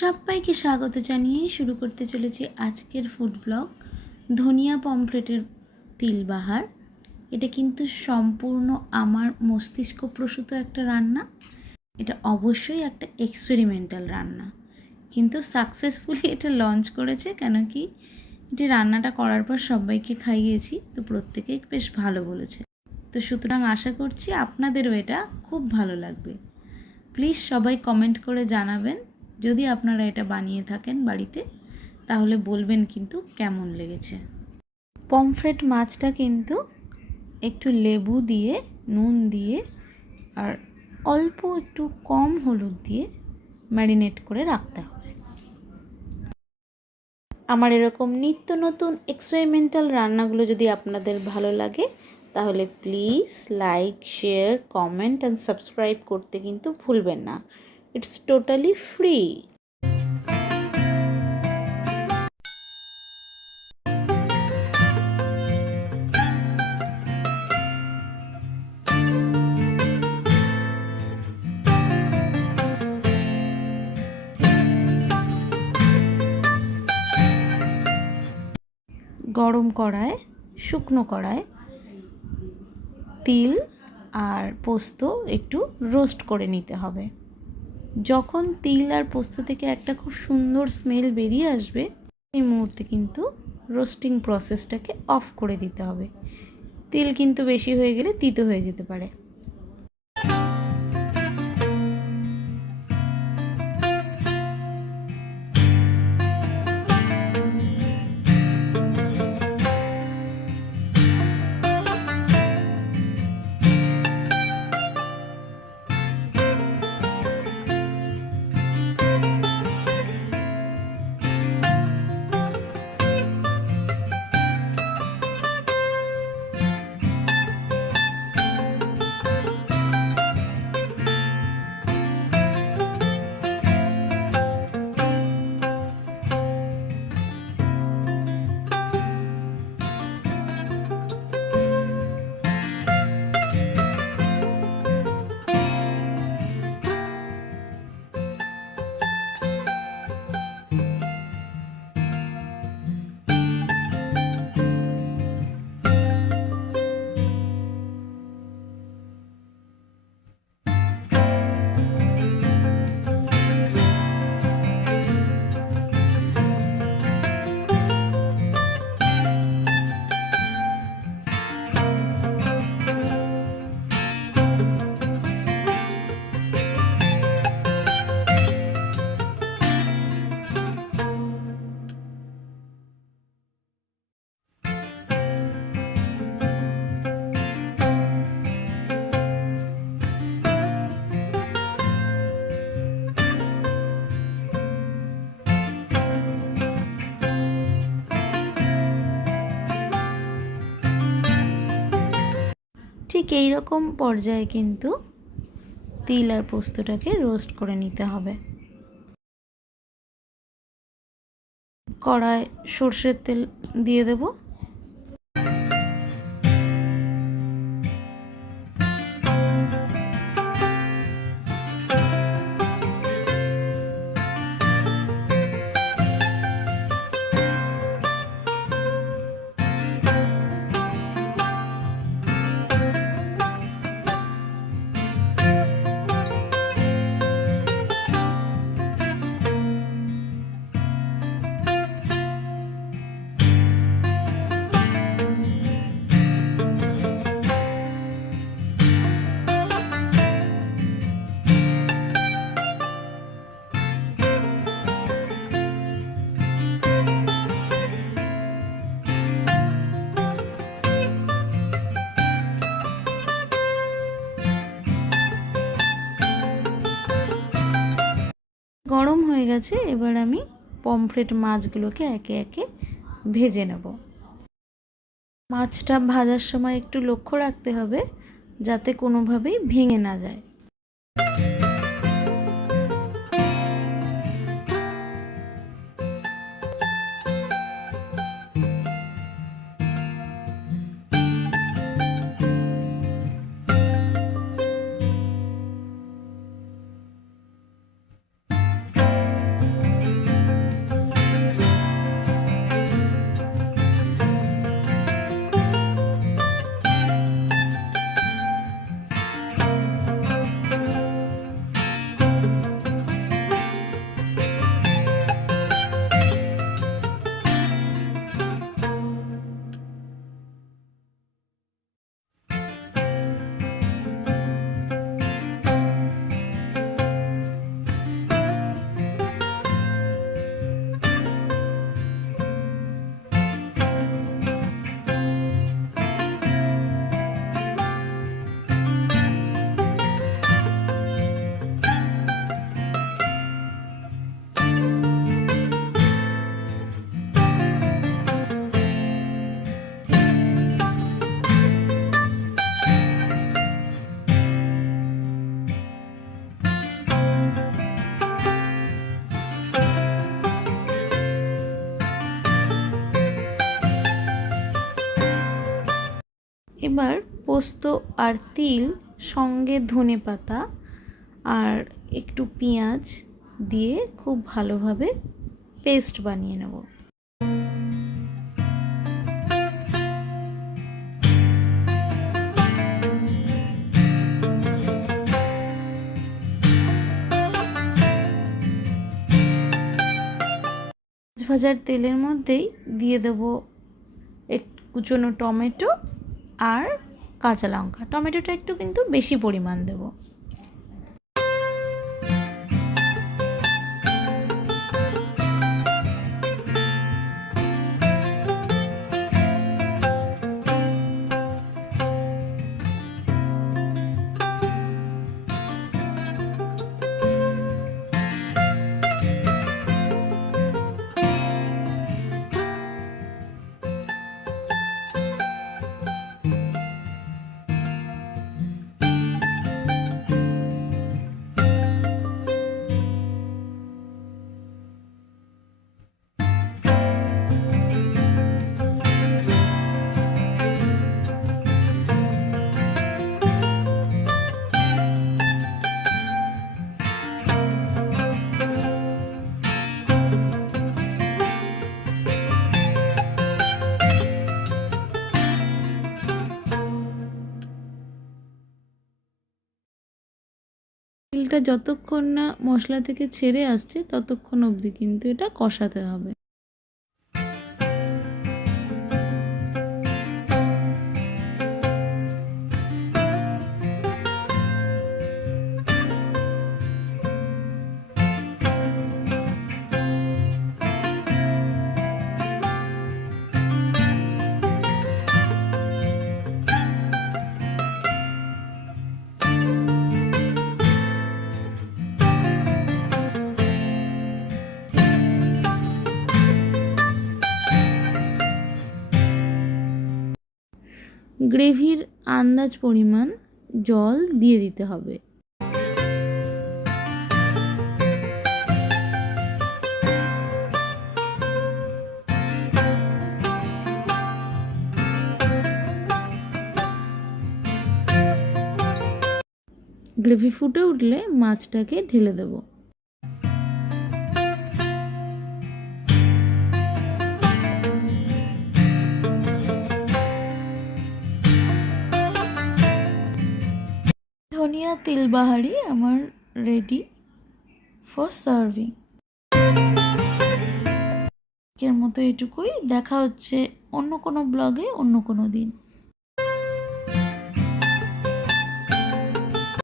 সবাইকে স্বাগত জানিয়ে শুরু করতে চলেছি আজকের ফুড ব্লগ ধনিয়া পমফ্রেটের তিলবাহার। এটা কিন্তু সম্পূর্ণ আমার মস্তিষ্ক প্রসূত একটা রান্না। এটা অবশ্যই একটা এক্সপেরিমেন্টাল রান্না। কিন্তু সাকসেসফুলি এটা লঞ্চ করেছে কেন কি এটি রান্নাটা করার পর সবাইকে খাইয়েছি, তো প্রত্যেকেই বেশ ভালো বলেছে। তো সুতরাং আশা করছি আপনাদেরও এটা খুব ভালো লাগবে। প্লিজ সবাই কমেন্ট করে জানাবেন যদি আপনারা এটা বানিয়ে থাকেন বাড়িতে, তাহলে বলবেন কিন্তু কেমন লেগেছে। পমফ্রেট মাছটা কিন্তু একটু লেবু দিয়ে, নুন দিয়ে আর অল্প একটু কম হলুদ দিয়ে ম্যারিনেট করে রাখতে হবে। আমার এরকম নিত্য নতুন এক্সপেরিমেন্টাল রান্নাগুলো যদি আপনাদের ভালো লাগে, তাহলে please like, share, comment and subscribe করতে কিন্তু ভুলবেন না। ইটস টোটালি ফ্রি গরম কড়ায়, শুকনো কড়ায় তিল আর পোস্ত একটু রোস্ট করে নিতে হবে। যখন তিল আর পোস্ত থেকে একটা খুব সুন্দর স্মেল বেরিয়ে আসবে সেই মুহূর্তে কিন্তু রোস্টিং প্রসেসটাকে অফ করে দিতে হবে। তিল কিন্তু বেশি হয়ে গেলে তিতো হয়ে যেতে পারে। ঠিক এই রকম পর্যায়ে কিন্তু তিল আর পোস্তটাকে রোস্ট করে নিতে হবে। কড়ায় সর্ষের তেল দিয়ে দেব। হয়ে গেছে, এবার আমি পমফ্রেট মাছগুলোকে একে একে ভেজে নেব। মাছটা ভাজার সময় একটু লক্ষ্য রাখতে হবে, যাতে কোনোভাবেই ভেঙে না যায়। এবার পোস্ত আর তিল সঙ্গে ধনে পাতা আর একটু পেঁয়াজ দিয়ে খুব ভালোভাবে পেস্ট বানিয়ে নেব। ভাজার তেলের মধ্যেই দিয়ে দেব এক কুচনো টমেটো আর কাঁচা লঙ্কা। টমেটোটা একটু কিন্তু বেশি পরিমাণ দেব। তেলটা যতক্ষণ না মশলা থেকে ছেড়ে আসছে ততক্ষণ অবধি কিন্তু এটা কষাতে হবে। গ্রেভির আন্দাজ পরিমাণ জল দিয়ে দিতে হবে। গ্রেভি ফুটে উঠলে মাছটাকে ঢেলে দেবো। ধনিয়া তিল বাহারি আমার রেডি ফর সার্ভিং এর মতো এটুকুই। দেখা হচ্ছে অন্য কোনো ব্লগে অন্য কোনো দিন।